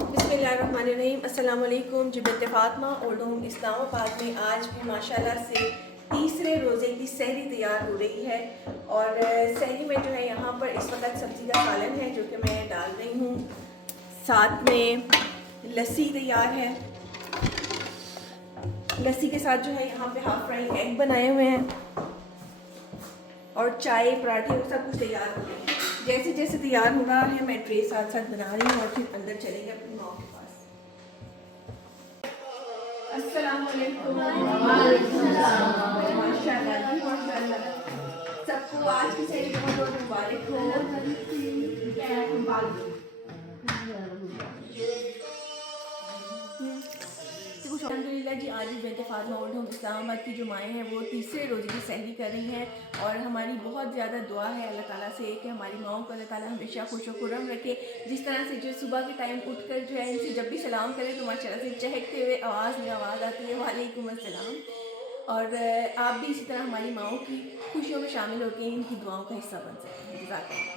बिस्मिल्लाहिर्रहमानिर्रहीम। अस्सलाम वालेकुम। जी बिन्त फ़ातिमा ओल्ड होम इस्लामाबाद में आज भी माशाल्लाह से तीसरे रोज़े की सहरी तैयार हो रही है। और सहरी में जो है यहाँ पर इस वक्त सब्ज़ी का सालन है जो कि मैं डाल रही हूँ। साथ में लस्सी तैयार है। लस्सी के साथ जो है यहाँ पे हाफ फ्राई एग बनाए हुए हैं और चाय पराठे सब कुछ तैयार हो गए। जैसे जैसे तैयार हो रहा है मैं ट्रे साथ साथ बना रही हूँ और फिर अंदर चलेंगे अपनी माँ के पास। अस्सलाम वालेकुम। माशाल्लाह जी माशाल्लाह। सबको आज की सहरी बहुत बहुत मुबारक हो। अल्हम्दुलिल्लाह जी, आज भी bint Fatima old home Islamabad की जो माएँ हैं वो तीसरे रोज़े की सहरी कर रही हैं। और हमारी बहुत ज़्यादा दुआ है अल्लाह ताला से कि हमारी माओं को अल्लाह ताला हमेशा खुश खुर्रम रखे। जिस तरह से जो सुबह के टाइम उठकर जो है इनसे जब भी सलाम करें तो माशाल्लाह से चहकते हुए आवाज़ में आवाज़ आती है, वालेकुम अस्सलाम। और आप भी इसी तरह हमारी माओं की खुशियों में शामिल होकर इनकी दुआओं का हिस्सा बन सकते हैं। जज़ाकल्लाह।